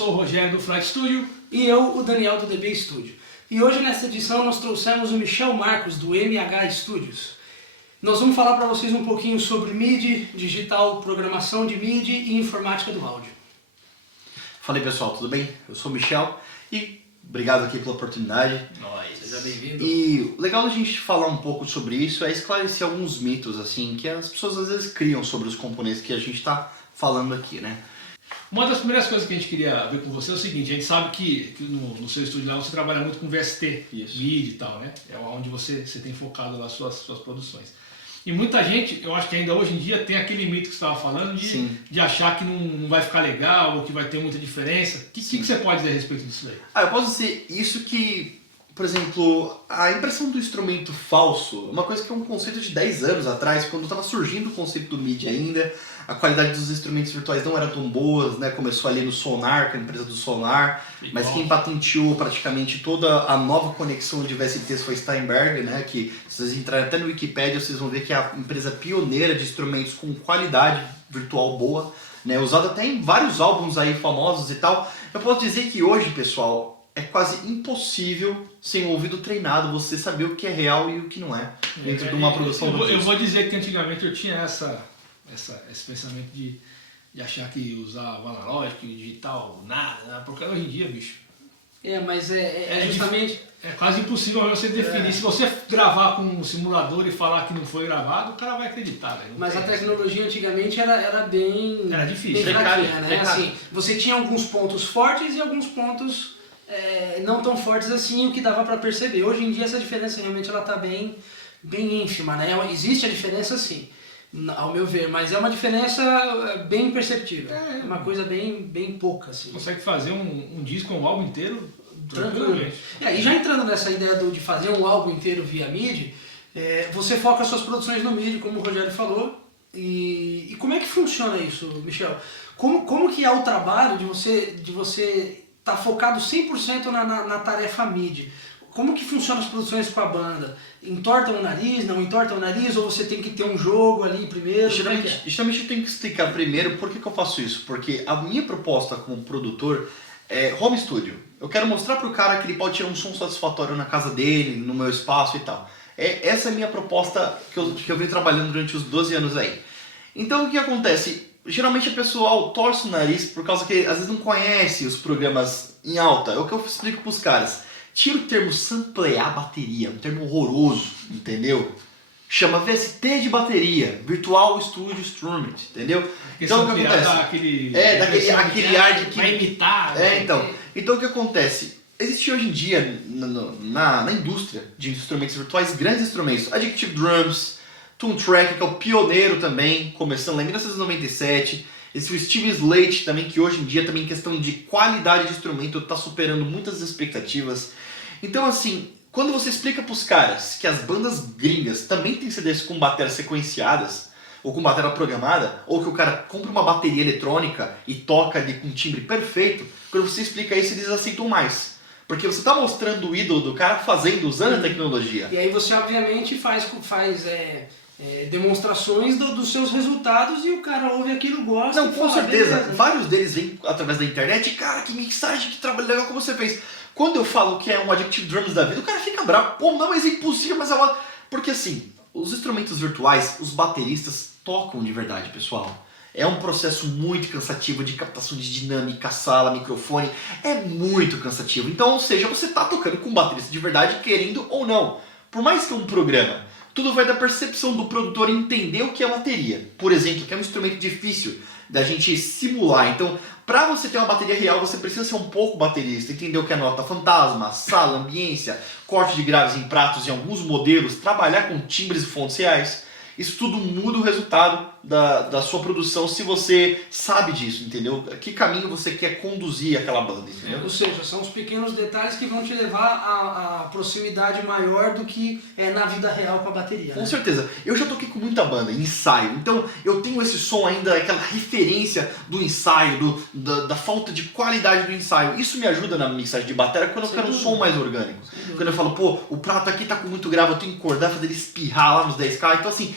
sou o Rogério do Flight Studio. E eu, o Daniel do DB Studio. E hoje nesta edição nós trouxemos o Michel Marcos do MH Studios. Nós vamos falar para vocês um pouquinho sobre MIDI, digital, programação de MIDI e informática do áudio. Fala aí pessoal, tudo bem? Eu sou o Michel e obrigado aqui pela oportunidade. Seja bem-vindo. E o legal da gente falar um pouco sobre isso é esclarecer alguns mitos assim que as pessoas às vezes criam sobre os componentes que a gente está falando aqui, né? Uma das primeiras coisas que a gente queria ver com você é o seguinte: a gente sabe que no seu estúdio lá você trabalha muito com VST, MIDI e tal, né? É onde você tem focado lá suas produções. E muita gente, eu acho que ainda hoje em dia tem aquele mito que você estava falando de achar que não vai ficar legal ou que vai ter muita diferença. O que você pode dizer a respeito disso aí? Eu posso dizer isso que, por exemplo, a impressão do instrumento falso é uma coisa que é um conceito de 10 anos atrás, quando estava surgindo o conceito do MIDI ainda, a qualidade dos instrumentos virtuais não era tão boas, né? Começou ali no Sonar, que é a empresa do Sonar, mas quem patenteou praticamente toda a nova conexão de VSTs foi Steinberg, né? Que se vocês entrarem até no Wikipedia, vocês vão ver que é a empresa pioneira de instrumentos com qualidade virtual boa, né? Usada até em vários álbuns aí famosos e tal. Eu posso dizer que hoje, pessoal, é quase impossível, sem ouvido treinado, você saber o que é real e o que não é dentro de uma produção do disco. Eu vou dizer que antigamente eu tinha esse pensamento de achar que usar o analógico e o digital, nada, porque hoje em dia, bicho... Mas é justamente... É quase impossível você definir. Se você gravar com um simulador e falar que não foi gravado, o cara vai acreditar. Né? Mas a tecnologia antigamente era bem... Era difícil. Bem fraquinha, né? Assim, você tinha alguns pontos fortes e alguns pontos não tão fortes assim, o que dava para perceber. Hoje em dia essa diferença realmente ela tá bem ínfima, né? Existe a diferença sim, ao meu ver, mas é uma diferença bem imperceptível. É uma coisa bem pouca, assim. Você consegue fazer um disco, um álbum inteiro tranquilamente. E já entrando nessa ideia de fazer um álbum inteiro via MIDI, você foca suas produções no MIDI, como o Rogério falou. E como é que funciona isso, Michel? Como que é o trabalho de você estar focado 100% na tarefa MIDI? Como que funciona as produções com a banda? Entorta o nariz, não entorta o nariz, ou você tem que ter um jogo ali primeiro? Geralmente eu tenho que explicar primeiro por que eu faço isso. Porque a minha proposta como produtor é home studio. Eu quero mostrar pro cara que ele pode tirar um som satisfatório na casa dele, no meu espaço e tal. Essa é a minha proposta que eu venho trabalhando durante os 12 anos aí. Então o que acontece? Geralmente o pessoal torce o nariz por causa que às vezes não conhece os programas em alta. É o que eu explico pros caras. Tira o termo samplear bateria, um termo horroroso, entendeu? Chama VST de bateria, Virtual Studio Instrument, entendeu? Então o que acontece? Aquele ar de que vai imitar. Então o que acontece? Existe hoje em dia na indústria de instrumentos virtuais grandes instrumentos, Addictive Drums, Toontrack, que é o pioneiro também, começando lá em 1997. Esse o Steve Slate também, que hoje em dia também em questão de qualidade de instrumento está superando muitas expectativas. Então assim, quando você explica para os caras que as bandas gringas também têm CDs com baterias sequenciadas, ou com bateria programada, ou que o cara compra uma bateria eletrônica e toca ali com um timbre perfeito, quando você explica isso eles aceitam mais. Porque você está mostrando o ídolo do cara usando a tecnologia. E aí você obviamente faz demonstrações dos seus resultados e o cara ouve aquilo, gosta. Não, com certeza. Beleza. Vários deles vêm através da internet. Cara, que mixagem, que trabalho legal que você fez. Quando eu falo que é um Addictive Drums da vida, o cara fica bravo. Pô, não, mas é impossível, mas é uma... Porque assim, os instrumentos virtuais, os bateristas tocam de verdade, pessoal. É um processo muito cansativo de captação de dinâmica, sala, microfone. É muito cansativo. Então, ou seja, você está tocando com um baterista de verdade, querendo ou não. Por mais que é um programa, tudo vai da percepção do produtor entender o que é bateria. Por exemplo, que é um instrumento difícil da gente simular. Então, para você ter uma bateria real, você precisa ser um pouco baterista, entender o que é nota fantasma, sala, ambiência, corte de graves em pratos em alguns modelos, trabalhar com timbres e fontes reais. Isso tudo muda o resultado da sua produção se você sabe disso, entendeu? Que caminho você quer conduzir aquela banda, entendeu? Ou seja, são os pequenos detalhes que vão te levar a proximidade maior do que é na vida real com a bateria. Com certeza. Eu já toquei com muita banda, ensaio. Então eu tenho esse som ainda, aquela referência do ensaio, da falta de qualidade do ensaio. Isso me ajuda na mixagem de bateria quando eu quero um som mais orgânico. Quando eu falo, pô, o prato aqui tá com muito grave, eu tenho que encordar, fazer ele espirrar lá nos 10K. Então assim,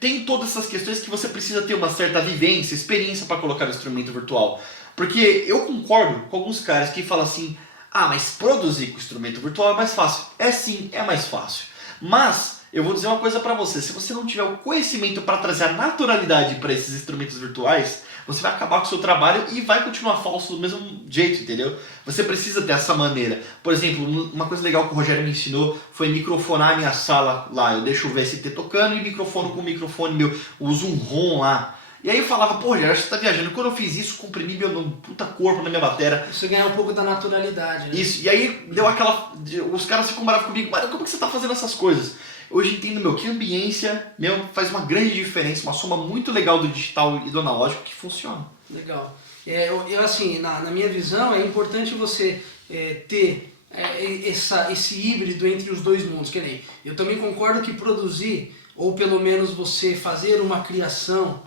tem todas essas questões que você precisa ter uma certa vivência, experiência para colocar no instrumento virtual. Porque eu concordo com alguns caras que falam assim, ah, mas produzir com instrumento virtual é mais fácil. É sim, é mais fácil. Mas eu vou dizer uma coisa pra você, se você não tiver o conhecimento para trazer a naturalidade para esses instrumentos virtuais, você vai acabar com o seu trabalho e vai continuar falso do mesmo jeito, entendeu? Você precisa ter essa maneira. Por exemplo, uma coisa legal que o Rogério me ensinou foi microfonar a minha sala lá. Eu deixo o VST tocando e microfono com o microfone meu. Eu uso um ROM lá. E aí eu falava, pô, Rogério, você tá viajando. Quando eu fiz isso, comprimi meu puta corpo na minha bateria. Você ganha um pouco da naturalidade, né? Isso, e aí deu aquela... Os caras ficam bravos comigo, mas como que você tá fazendo essas coisas? Hoje entendo, que ambiência faz uma grande diferença, uma soma muito legal do digital e do analógico que funciona. Legal. Eu assim, na minha visão, é importante você ter esse híbrido entre os dois mundos. Que nem, eu também concordo que produzir, ou pelo menos você fazer uma criação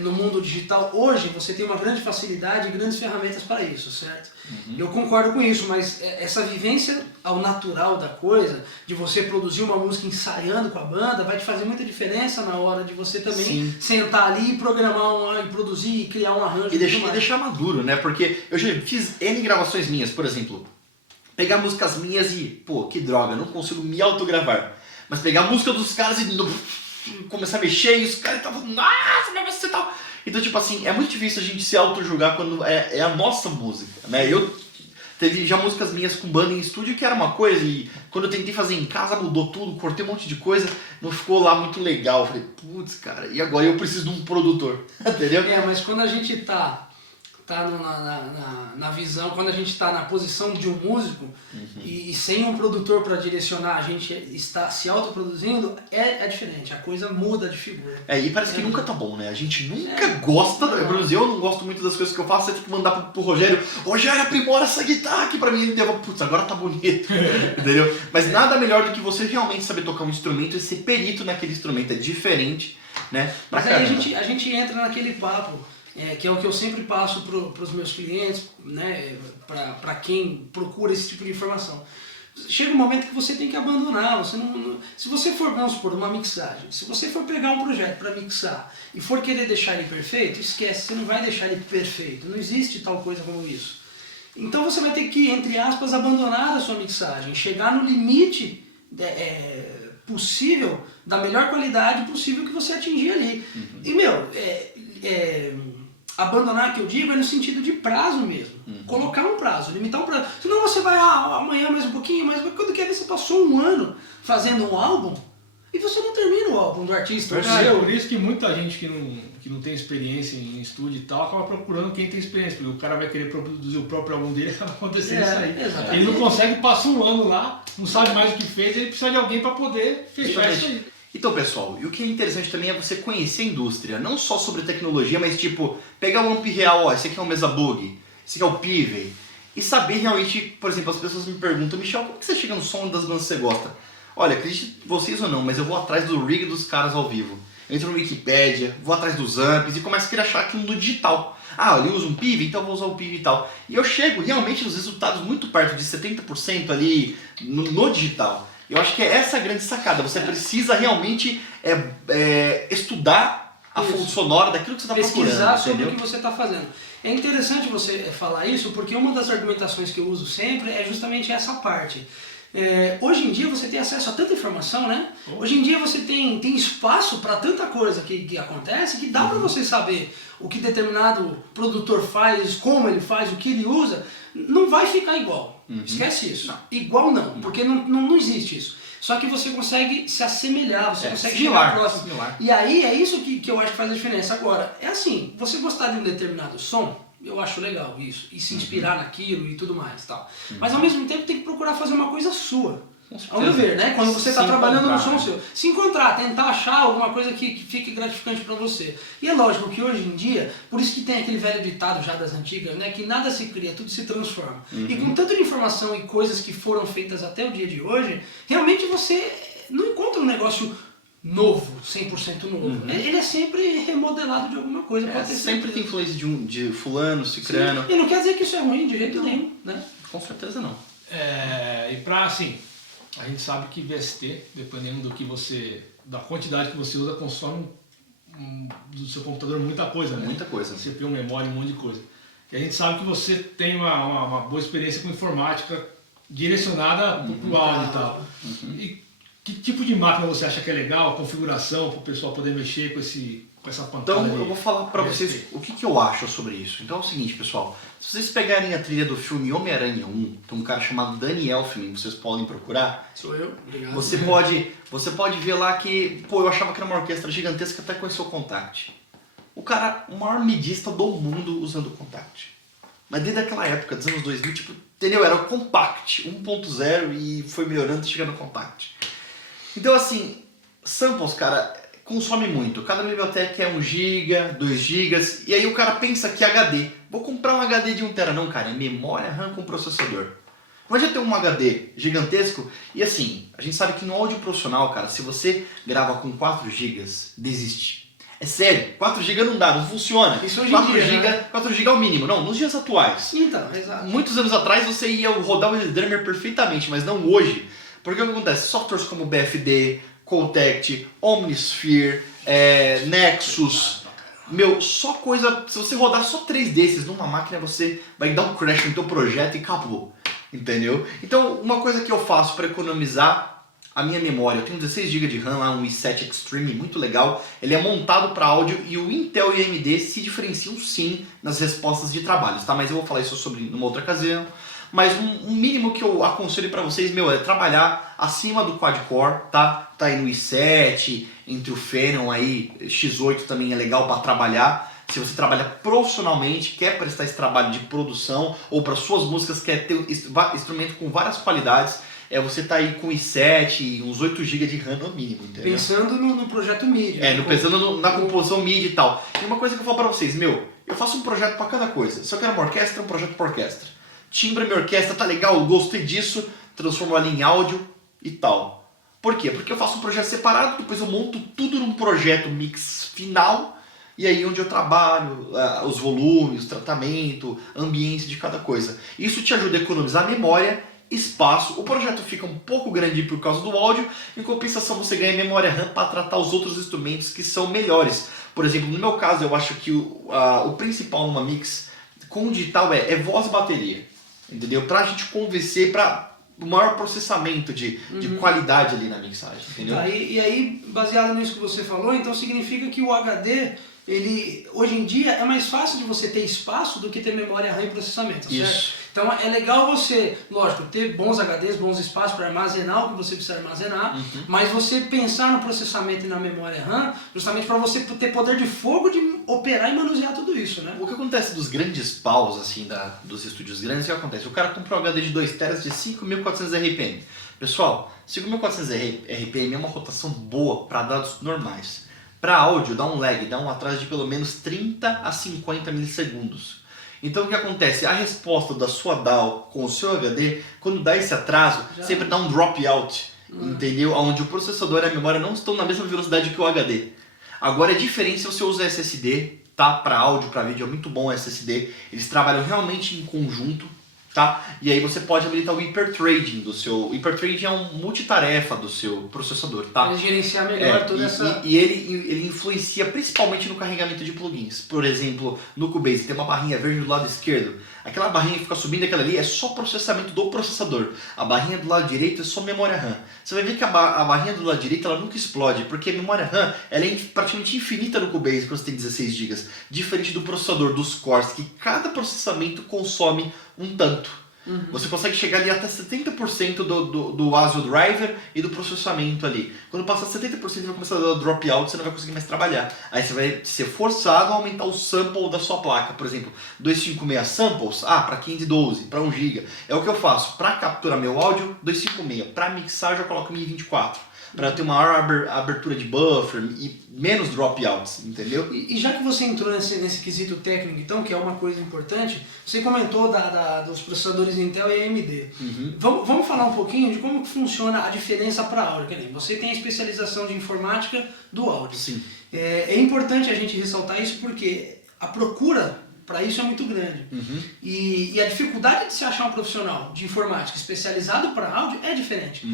no mundo digital, hoje você tem uma grande facilidade e grandes ferramentas para isso, certo? Eu concordo com isso, mas essa vivência ao natural da coisa, de você produzir uma música ensaiando com a banda, vai te fazer muita diferença na hora de você também sentar ali e programar, e produzir, e criar um arranjo. E deixar maduro, né? Porque eu já fiz N gravações minhas, por exemplo, pegar músicas minhas e, pô, que droga, não consigo me autogravar. Mas pegar a música dos caras e começar a mexer e os caras estavam, nossa, mas você tal. Então, tipo assim, é muito difícil a gente se auto-julgar quando é a nossa música, né? Eu teve já músicas minhas com banda em estúdio que era uma coisa e quando eu tentei fazer em casa mudou tudo, cortei um monte de coisa, não ficou lá muito legal. Falei, putz, cara, e agora eu preciso de um produtor, entendeu? Mas quando a gente tá na visão, quando a gente está na posição de um músico e sem um produtor para direcionar, a gente está se autoproduzindo, é diferente, a coisa muda de figura. E parece que nunca tá bom, né? A gente nunca gosta, eu não gosto muito das coisas que eu faço, você tem que mandar pro Rogério, aprimora essa guitarra aqui pra mim, e eu, putz, agora tá bonito, entendeu? Mas nada melhor do que você realmente saber tocar um instrumento e ser perito naquele instrumento, é diferente, né? Mas aí a gente entra naquele papo, que é o que eu sempre passo para os meus clientes, né, para quem procura esse tipo de informação. Chega um momento que você tem que abandonar, se você for, vamos supor, uma mixagem, se você for pegar um projeto para mixar e for querer deixar ele perfeito, esquece, você não vai deixar ele perfeito, não existe tal coisa como isso. Então você vai ter que, entre aspas, abandonar a sua mixagem, chegar no limite possível, da melhor qualidade possível que você atingir ali. E, abandonar, que eu digo, é no sentido de prazo mesmo. Colocar um prazo, limitar um prazo. Senão você vai, amanhã mais um pouquinho, mas quando quer ver, você passou um ano fazendo um álbum e você não termina o álbum do artista. Por isso que muita gente que não tem experiência em estúdio e tal, acaba procurando quem tem experiência, porque o cara vai querer produzir o próprio álbum dele, acaba acontecendo isso aí. Exatamente. Ele não consegue, passa um ano lá, não sabe mais o que fez, ele precisa de alguém para poder fechar isso aí. Então, pessoal, e o que é interessante também é você conhecer a indústria, não só sobre tecnologia, mas tipo, pegar o amp real, esse aqui é o Mesa Bug, esse aqui é o Pivey, e saber realmente, por exemplo, as pessoas me perguntam, Michel, como que você chega no som das bandas que você gosta? Olha, acredite vocês ou não, mas eu vou atrás do rig dos caras ao vivo. Eu entro no Wikipedia, vou atrás dos amps e começo a querer achar aquilo no digital. Ele usa um Pivey, então eu vou usar o Pivey e tal. E eu chego realmente nos resultados muito perto de 70% ali no digital. Eu acho que é essa a grande sacada. Você precisa realmente estudar a fonte sonora daquilo que você está procurando. Pesquisar sobre o que você está fazendo. É interessante você falar isso, porque uma das argumentações que eu uso sempre é justamente essa parte. Hoje em dia você tem acesso a tanta informação, né? Hoje em dia você tem espaço para tanta coisa que acontece, que dá para você saber o que determinado produtor faz, como ele faz, o que ele usa. Não vai ficar igual. Esquece isso. Não. Igual não, porque não existe isso. Só que você consegue se assemelhar, você consegue chegar próximo. Similar. E aí é isso que eu acho que faz a diferença. Agora, é assim, você gostar de um determinado som, eu acho legal isso, e se inspirar naquilo e tudo mais, tal. Mas ao mesmo tempo tem que procurar fazer uma coisa sua. Ao meu ver, né? Quando você está trabalhando no som seu. Se encontrar, tentar achar alguma coisa que fique gratificante para você. E é lógico que hoje em dia, por isso que tem aquele velho ditado já das antigas, né? Que nada se cria, tudo se transforma. E com tanta informação e coisas que foram feitas até o dia de hoje, realmente você não encontra um negócio novo, 100% novo. Ele é sempre remodelado de alguma coisa. Sempre tem influência de fulano, cicrano. E não quer dizer que isso é ruim de jeito nenhum, né? Com certeza não. E pra, assim, a gente sabe que VST, dependendo da quantidade que você usa, consome do seu computador muita coisa, né? Muita coisa. CPU, memória, um monte de coisa. E a gente sabe que você tem uma boa experiência com informática direcionada para o áudio e tal. E que tipo de máquina você acha que é legal, a configuração, para o pessoal poder mexer com essa pantalla? Então eu vou falar para vocês o que eu acho sobre isso. Então é o seguinte, pessoal. Se vocês pegarem a trilha do filme Homem-Aranha 1, tem um cara chamado Danny Elfman, vocês podem procurar. Sou eu, obrigado. Você pode ver lá que, pô, eu achava que era uma orquestra gigantesca até conhecer o Contact. O cara, o maior midista do mundo usando o Contact. Mas desde aquela época, dos anos 2000, tipo, entendeu? Era o Compact 1.0 e foi melhorando e chegando no Compact. Então assim, samples, cara, consome muito. Cada biblioteca é 1 GB, 2 GB, e aí o cara pensa que HD. Vou comprar um HD de 1 TB. Não, cara, é memória RAM com processador. Não adianta ter um HD gigantesco. E assim, a gente sabe que no áudio profissional, cara, se você grava com 4 GB, desiste. É sério, 4 GB não dá, não funciona. Isso hoje 4 em dia, GB, né? 4 GB é o mínimo. Não, nos dias atuais. Então, exato. Muitos anos atrás você ia rodar o Drummer perfeitamente, mas não hoje. Porque o que acontece? Softwares como BFD, Contact, Omnisphere, Nexus, meu, só coisa, se você rodar só 3 desses numa máquina, você vai dar um crash no teu projeto e acabou, entendeu? Então, uma coisa que eu faço para economizar a minha memória, eu tenho 16 GB de RAM lá, um i7 Extreme, muito legal, ele é montado para áudio e o Intel e o AMD se diferenciam sim nas respostas de trabalhos, tá? Mas eu vou falar isso sobre numa outra ocasião. Mas um mínimo que eu aconselho para vocês, meu, é trabalhar acima do quad-core, tá? Tá aí no i7, entre o Phenom aí, X8 também é legal para trabalhar. Se você trabalha profissionalmente, quer prestar esse trabalho de produção, ou para suas músicas quer ter instrumento com várias qualidades, você tá aí com i7, uns 8 GB de RAM no mínimo, entendeu? Pensando no projeto MIDI. Pensando na composição MIDI e tal. E uma coisa que eu falo para vocês, meu, eu faço um projeto para cada coisa. Se eu quero uma orquestra, um projeto para orquestra. Timbra minha orquestra, tá legal, gostei disso, transformo ela em áudio e tal. Por quê? Porque eu faço um projeto separado, depois eu monto tudo num projeto mix final, e aí onde eu trabalho, os volumes, o tratamento, ambiente de cada coisa. Isso te ajuda a economizar memória, espaço, o projeto fica um pouco grande por causa do áudio, em compensação você ganha memória RAM para tratar os outros instrumentos que são melhores. Por exemplo, no meu caso, eu acho que o principal numa mix com digital é voz e bateria. Entendeu? Pra gente convencer para o maior processamento de qualidade ali na mixagem, entendeu? E aí, baseado nisso que você falou, então significa que o HD, ele, hoje em dia, é mais fácil de você ter espaço do que ter memória RAM e processamento, Isso. certo? Então é legal você, lógico, ter bons HDs, bons espaços para armazenar o que você precisa armazenar, mas você pensar no processamento e na memória RAM, justamente para você ter poder de fogo de operar e manusear tudo isso, né? O que acontece dos grandes paus, assim, dos estúdios grandes, o que acontece? O cara compra um HD de 2 TB de 5.400 RPM. Pessoal, 5.400 RPM é uma rotação boa para dados normais. Para áudio, dá um lag, dá um atraso de pelo menos 30 a 50 milissegundos. Então o que acontece? A resposta da sua DAW com o seu HD, quando dá esse atraso, sempre dá um dropout, entendeu? Onde o processador e a memória não estão na mesma velocidade que o HD. Agora é diferente se você usa SSD, tá? Para áudio, para vídeo é muito bom o SSD. Eles trabalham realmente em conjunto, tá? E aí você pode habilitar o hyperthreading do seu... Hyperthreading é um multitarefa do seu processador, tá? Para gerenciar melhor toda essa... E ele influencia principalmente no carregamento de plugins. Por exemplo, no Cubase tem uma barrinha verde do lado esquerdo. Aquela barrinha que fica subindo, aquela ali é só processamento do processador. A barrinha do lado direito é só memória RAM. Você vai ver que a barrinha do lado direito ela nunca explode, porque a memória RAM ela é praticamente infinita no Cubase quando você tem 16 GB. Diferente do processador, dos cores, que cada processamento consome um tanto. Você consegue chegar ali até 70% do ASIO driver e do processamento ali. Quando passar 70% vai começar a dar dropout, você não vai conseguir mais trabalhar. Aí você vai ser forçado a aumentar o sample da sua placa. Por exemplo, 256 samples, para 512, para 1 GB. É o que eu faço. Para capturar meu áudio, 256. Para mixar, eu já coloco 1024. Para ter maior abertura de buffer e menos dropouts, entendeu? E já que você entrou nesse quesito técnico, então, que é uma coisa importante, você comentou dos processadores Intel e AMD. Vamos falar um pouquinho de como que funciona a diferença para áudio. Quer dizer, você tem a especialização de informática do áudio. Sim. É importante a gente ressaltar isso porque a procura para isso é muito grande. E a dificuldade de se achar um profissional de informática especializado para áudio é diferente.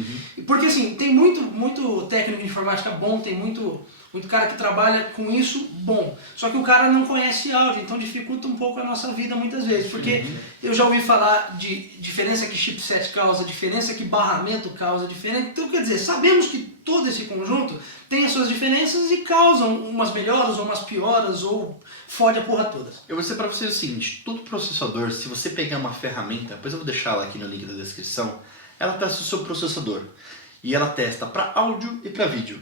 Porque assim, tem muito técnico de informática bom, tem muito muito cara que trabalha com isso, bom. Só que o cara não conhece áudio, então dificulta um pouco a nossa vida muitas vezes. Porque eu já ouvi falar de diferença que chipset causa, diferença que barramento causa, diferença. Então, quer dizer, sabemos que todo esse conjunto tem as suas diferenças e causam umas melhoras ou umas pioras ou fode a porra toda. Eu vou dizer pra vocês o seguinte, todo processador, se você pegar uma ferramenta, depois eu vou deixar ela aqui no link da descrição, ela testa o seu processador. E ela testa para áudio e para vídeo.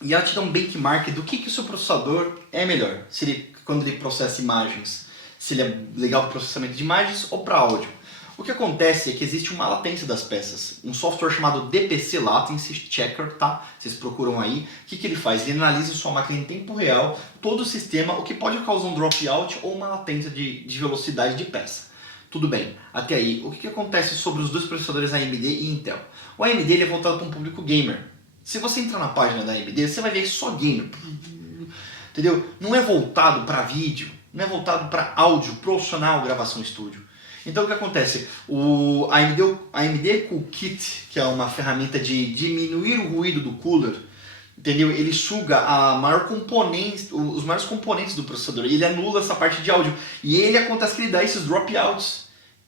E ela te dá um benchmark do que o seu processador é melhor. Se ele, quando ele processa imagens, se ele é legal para processamento de imagens ou para áudio. O que acontece é que existe uma latência das peças. Um software chamado DPC Latency Checker, tá? Vocês procuram aí. O que ele faz? Ele analisa sua máquina em tempo real, todo o sistema, o que pode causar um dropout ou uma latência de velocidade de peça. Tudo bem, até aí. O que acontece sobre os dois processadores AMD e Intel? O AMD ele é voltado para um público gamer. Se você entrar na página da AMD, você vai ver só gamer. Entendeu? Não é voltado para vídeo, não é voltado para áudio, profissional, gravação estúdio. Então o que acontece? O AMD CoolKit, que é uma ferramenta de diminuir o ruído do cooler, entendeu? Ele suga os maiores componentes do processador e ele anula essa parte de áudio. E ele acontece que ele dá esses dropouts.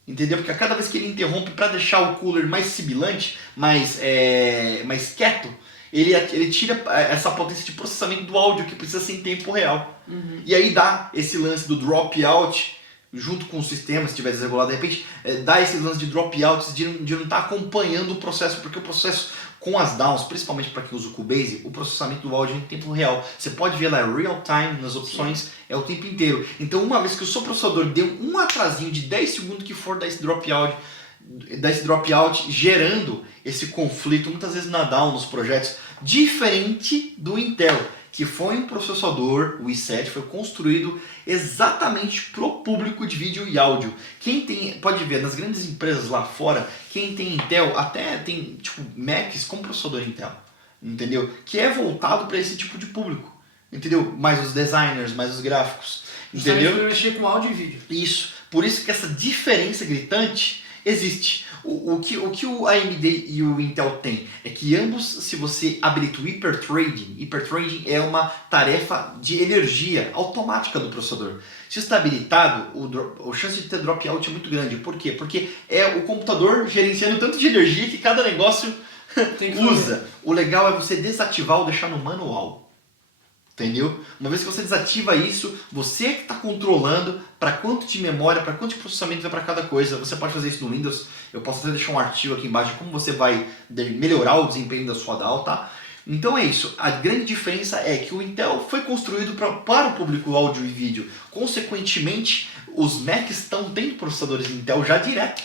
Entendeu? Porque a cada vez que ele interrompe para deixar o cooler mais sibilante, mais quieto, ele tira essa potência de processamento do áudio que precisa ser em tempo real. E aí dá esse lance do dropout, junto com o sistema, se estiver desregulado de repente, dá esse lance de dropouts de não estar acompanhando o processo, porque o processo com as downs, principalmente para quem usa o Cubase, o processamento do áudio é em tempo real. Você pode ver lá real time nas opções, é o tempo inteiro. Então uma vez que o seu processador deu um atrasinho de 10 segundos que for dar esse dropout, gerando esse conflito, muitas vezes na down nos projetos, diferente do Intel, que foi um processador, o i7, foi construído exatamente para o público de vídeo e áudio. Quem tem, pode ver, nas grandes empresas lá fora, quem tem Intel, até tem tipo Macs com processador Intel, entendeu? Que é voltado para esse tipo de público, entendeu? Mais os designers, mais os gráficos, entendeu? Para mexer com áudio e vídeo. Isso, por isso que essa diferença gritante existe. O que o AMD e o Intel tem é que ambos, se você habilita o hiperthreading é uma tarefa de energia automática do processador. Se está habilitado, a chance de ter dropout é muito grande. Por quê? Porque é o computador gerenciando tanto de energia que cada negócio usa. O legal é você desativar ou deixar no manual. Entendeu? Uma vez que você desativa isso, você que está controlando para quanto de memória, para quanto de processamento vai para cada coisa. Você pode fazer isso no Windows. Eu posso até deixar um artigo aqui embaixo de como você vai melhorar o desempenho da sua DAW, tá? Então é isso. A grande diferença é que o Intel foi construído para o público áudio e vídeo. Consequentemente, os Macs estão tendo processadores Intel já direto.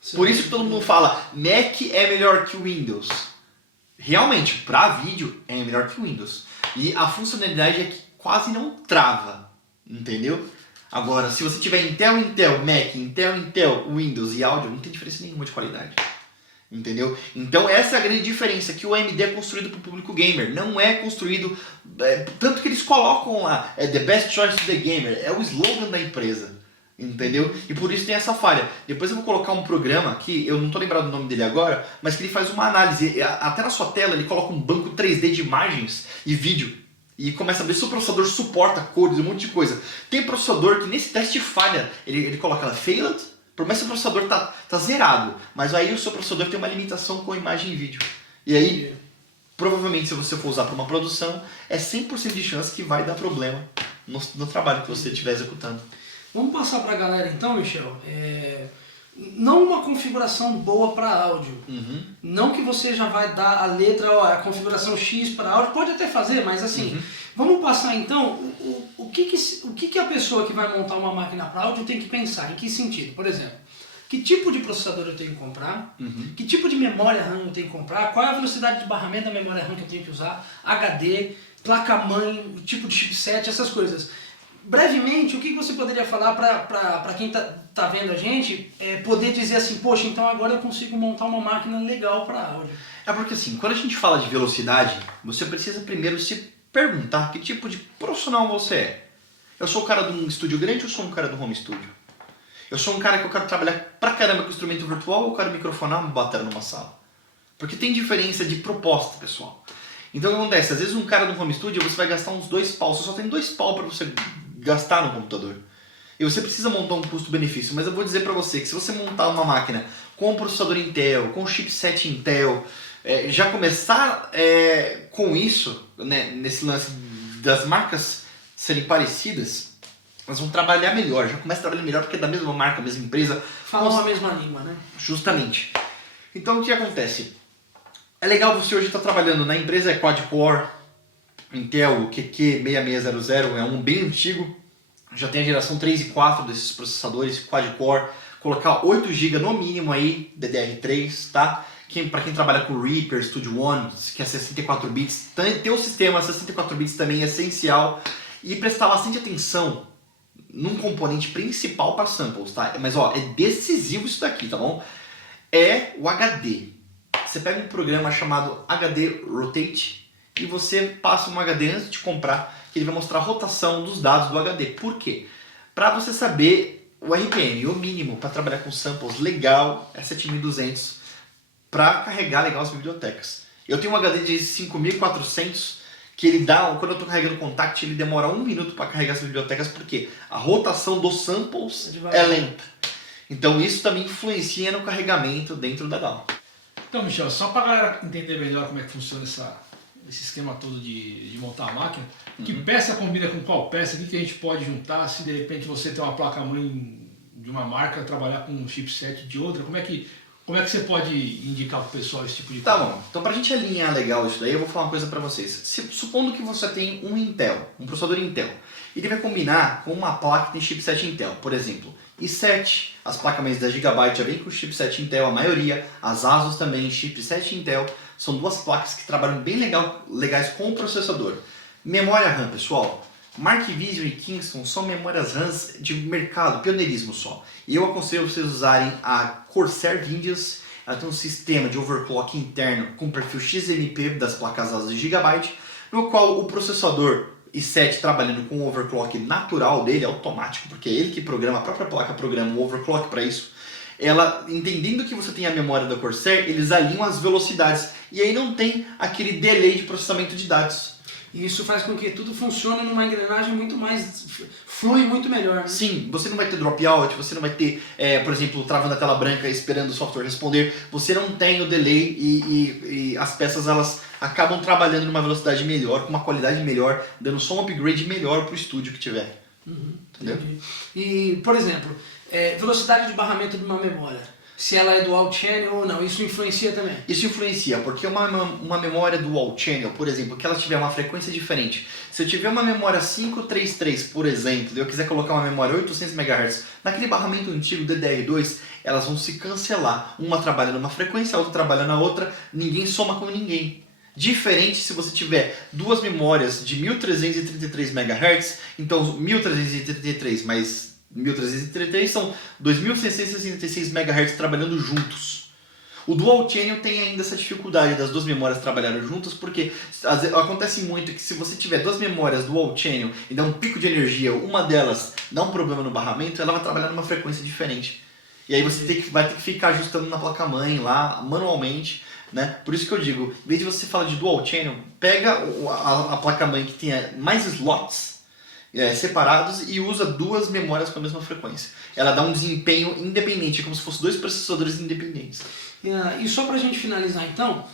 Sim. Por isso que todo mundo fala, Mac é melhor que o Windows. Realmente, para vídeo é melhor que o Windows. E a funcionalidade é que quase não trava, entendeu? Agora, se você tiver Intel, Mac, Intel, Windows e áudio, não tem diferença nenhuma de qualidade. Entendeu? Então essa é a grande diferença, que o AMD é construído para o público gamer, não é construído, tanto que eles colocam lá, the best choice to the gamer, é o slogan da empresa. Entendeu? E por isso tem essa falha. Depois eu vou colocar um programa aqui, eu não estou lembrado do nome dele agora, mas que ele faz uma análise. Até na sua tela ele coloca um banco 3D de imagens e vídeo. E começa a ver se o processador suporta cores, um monte de coisa. Tem processador que nesse teste falha. Ele coloca lá, failed, por mais que o processador tá zerado. Mas aí o seu processador tem uma limitação com imagem e vídeo. E aí, provavelmente se você for usar para uma produção, é 100% de chance que vai dar problema no trabalho que você estiver executando. Vamos passar para a galera então, Michel. Não uma configuração boa para áudio. Não que você já vai dar a letra, ó, a configuração X para áudio. Pode até fazer, mas assim, vamos passar então o que a pessoa que vai montar uma máquina para áudio tem que pensar. Em que sentido? Por exemplo, que tipo de processador eu tenho que comprar? Que tipo de memória RAM eu tenho que comprar? Qual é a velocidade de barramento da memória RAM que eu tenho que usar? HD, placa-mãe, tipo de chipset, essas coisas. Brevemente, o que você poderia falar para quem tá vendo a gente, poder dizer assim, poxa, então agora eu consigo montar uma máquina legal para áudio? É porque assim, quando a gente fala de velocidade, você precisa primeiro se perguntar que tipo de profissional você é. Eu sou o cara de um estúdio grande ou sou um cara do home studio? Eu sou um cara que eu quero trabalhar pra caramba com instrumento virtual ou eu quero microfonar uma bateria numa sala? Porque tem diferença de proposta, pessoal. Então o que acontece? Às vezes um cara no home studio você vai gastar uns 2 pau, você só tem 2 pau para você gastar no computador. E você precisa montar um custo-benefício, mas eu vou dizer para você que se você montar uma máquina com processador Intel, com chipset Intel, já começar com isso, né, nesse lance das marcas serem parecidas, elas vão trabalhar melhor, já começa a trabalhar melhor porque é da mesma marca, mesma empresa. Falam a mesma língua, né? Justamente. Então o que acontece? É legal você hoje estar trabalhando na empresa quad-core, Intel QQ6600, é um bem antigo, já tem a geração 3 e 4 desses processadores quad-core, colocar 8 GB no mínimo aí, DDR3, tá? Para quem trabalha com Reaper, Studio One, que é 64 bits, ter o sistema 64 bits também é essencial e prestar bastante atenção num componente principal para samples, tá? Mas ó, é decisivo isso daqui, tá bom? É o HD. Você pega um programa chamado HD Rotate e você passa um HD antes de comprar, que ele vai mostrar a rotação dos dados do HD. Por quê? Para você saber o RPM, o mínimo para trabalhar com samples legal é 7200 para carregar legal as bibliotecas. Eu tenho um HD de 5400 que ele dá, quando eu estou carregando o Contact, ele demora 1 minuto para carregar as bibliotecas, porque a rotação dos samples é lenta. Então isso também influencia no carregamento dentro da DAW. Então, Michel, só para a galera entender melhor como é que funciona esse esquema todo de montar a máquina, que peça combina com qual peça, o que a gente pode juntar, se de repente você tem uma placa-mãe de uma marca, trabalhar com um chipset de outra, como é que você pode indicar para o pessoal esse tipo de coisa? Tá bom, então pra gente alinhar legal isso daí, eu vou falar uma coisa pra vocês. Supondo que você tem um Intel, um processador Intel, ele vai combinar com uma placa que tem chipset Intel, por exemplo, i7, as placas-mães da Gigabyte já vem com chipset Intel, a maioria, as Asus também, chipset Intel, são duas placas que trabalham bem legais com o processador. Memória RAM, pessoal, Markvision e Kingston são memórias RAMs de mercado, pioneirismo só. E eu aconselho vocês usarem a Corsair Vengeance, ela tem um sistema de overclock interno com perfil XMP das placas Asus de Gigabyte, no qual o processador i7 trabalhando com o overclock natural dele, automático, porque é ele que programa, a própria placa programa o overclock para isso. Ela, entendendo que você tem a memória da Corsair, eles alinham as velocidades e aí não tem aquele delay de processamento de dados. E isso faz com que tudo funcione numa engrenagem muito mais... flui muito melhor. Né? Sim, você não vai ter dropout, você não vai ter, por exemplo, travando a tela branca esperando o software responder, você não tem o delay e as peças elas acabam trabalhando numa velocidade melhor, com uma qualidade melhor, dando só um upgrade melhor para o estúdio que tiver. Entendeu? Entendi. E, por exemplo, velocidade de barramento de uma memória. Se ela é dual channel ou não, isso influencia também? Isso influencia, porque uma memória dual channel, por exemplo, que ela tiver uma frequência diferente. Se eu tiver uma memória 533, por exemplo, e eu quiser colocar uma memória 800 MHz, naquele barramento antigo DDR2, elas vão se cancelar. Uma trabalha numa frequência, a outra trabalha na outra, ninguém soma com ninguém. Diferente se você tiver duas memórias de 1333 MHz, então 1333 mais 1333 são 2666 MHz trabalhando juntos. O Dual Channel tem ainda essa dificuldade das duas memórias trabalharem juntas, porque acontece muito que se você tiver duas memórias Dual Channel e dá um pico de energia, uma delas dá um problema no barramento, ela vai trabalhar numa frequência diferente. E aí você vai ter que ficar ajustando na placa-mãe lá, manualmente, né? Por isso que eu digo, em vez de você falar de Dual Channel, pega a placa-mãe que tenha mais slots separados e usa duas memórias com a mesma frequência. Ela dá um desempenho independente, como se fossem dois processadores independentes. E só pra gente finalizar então,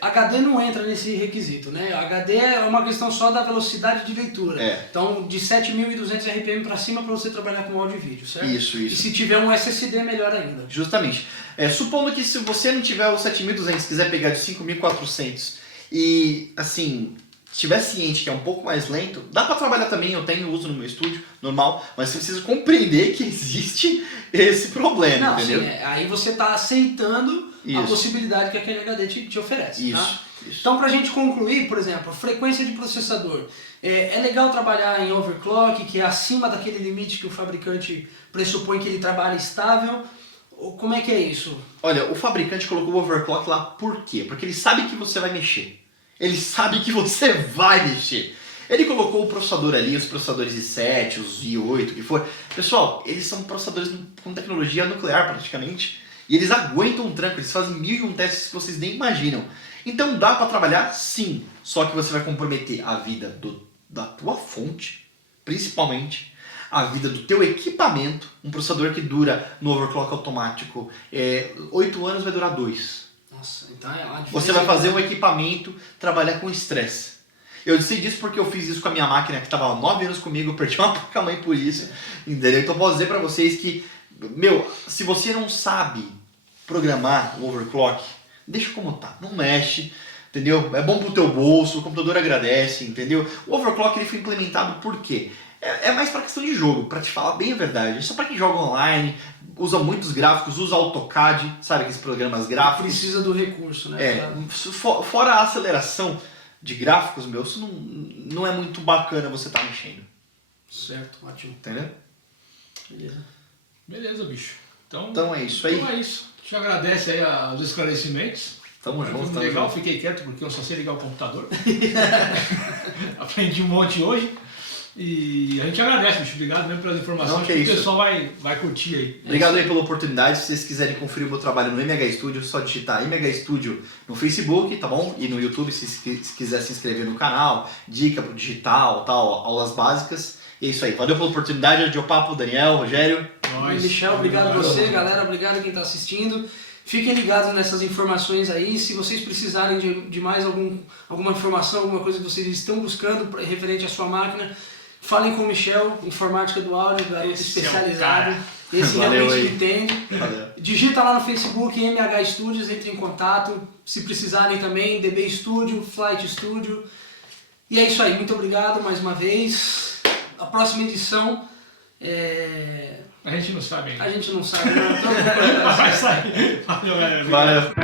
HD não entra nesse requisito, né? HD é uma questão só da velocidade de leitura. Então de 7.200 RPM pra cima pra você trabalhar com áudio e vídeo, certo? Isso. E se tiver um SSD, melhor ainda. Justamente. Supondo que se você não tiver o 7.200, quiser pegar de 5.400 e assim... estiver ciente que é um pouco mais lento, dá para trabalhar também, eu tenho uso no meu estúdio, normal, mas você precisa compreender que existe esse problema, não, entendeu? Sim, aí você está aceitando Isso. a possibilidade que aquele HD te oferece. Isso, tá? isso. Então, para a gente concluir, por exemplo, a frequência de processador. É legal trabalhar em overclock, que é acima daquele limite que o fabricante pressupõe que ele trabalha estável. Como é que é isso? Olha, o fabricante colocou o overclock lá por quê? Porque ele sabe que você vai mexer. Ele sabe que você vai mexer. Ele colocou o processador ali, os processadores i7, os i8, o que for. Pessoal, eles são processadores com tecnologia nuclear praticamente. E eles aguentam um tranco, eles fazem 1001 testes que vocês nem imaginam. Então dá para trabalhar sim, só que você vai comprometer a vida da tua fonte, principalmente a vida do teu equipamento. Um processador que dura no overclock automático 8 anos vai durar 2. Nossa, então é uma Você vai fazer um equipamento trabalhar com estresse. Eu sei disso porque eu fiz isso com a minha máquina que estava há 9 anos comigo, eu perdi uma placa-mãe por isso, entendeu? Então eu posso dizer para vocês que, se você não sabe programar o overclock, deixa como tá, não mexe, entendeu? É bom pro teu bolso, o computador agradece, entendeu? O overclock ele foi implementado por quê? É mais para questão de jogo, para te falar bem a verdade. Isso é para quem joga online, usa muitos gráficos, usa AutoCAD, sabe aqueles programas gráficos. Precisa do recurso, né? Fora a aceleração de gráficos, isso não é muito bacana você estar mexendo. Certo, ótimo. Entendeu? Beleza, bicho. Então é isso aí. Então é isso. Te agradece aí os esclarecimentos. Tamo junto, Foi legal, fiquei quieto porque eu só sei ligar o computador. Aprendi um monte hoje. E a gente agradece, bicho. Obrigado mesmo pelas informações. Que o pessoal vai curtir aí. Obrigado aí pela oportunidade. Se vocês quiserem conferir o meu trabalho no MH Studio, é só digitar MH Studio no Facebook, tá bom? E no YouTube, se quiser se inscrever no canal, dica pro digital, tal, aulas básicas. É isso aí. Valeu pela oportunidade. Adiopapo, Daniel, Rogério. Michel, obrigado a você, galera. Obrigado a quem está assistindo. Fiquem ligados nessas informações aí. Se vocês precisarem de mais alguma informação, alguma coisa que vocês estão buscando referente à sua máquina, falem com o Michel, informática do áudio, garoto especializado. Esse Valeu realmente aí. entende. Valeu. Digita lá no Facebook, MH Studios, entre em contato. Se precisarem também, DB Studio, Flight Studio. E é isso aí. Muito obrigado mais uma vez. A próxima edição A gente não sabe ainda. a gente não sabe, não. Então, Vai sair. Valeu, galera. Valeu.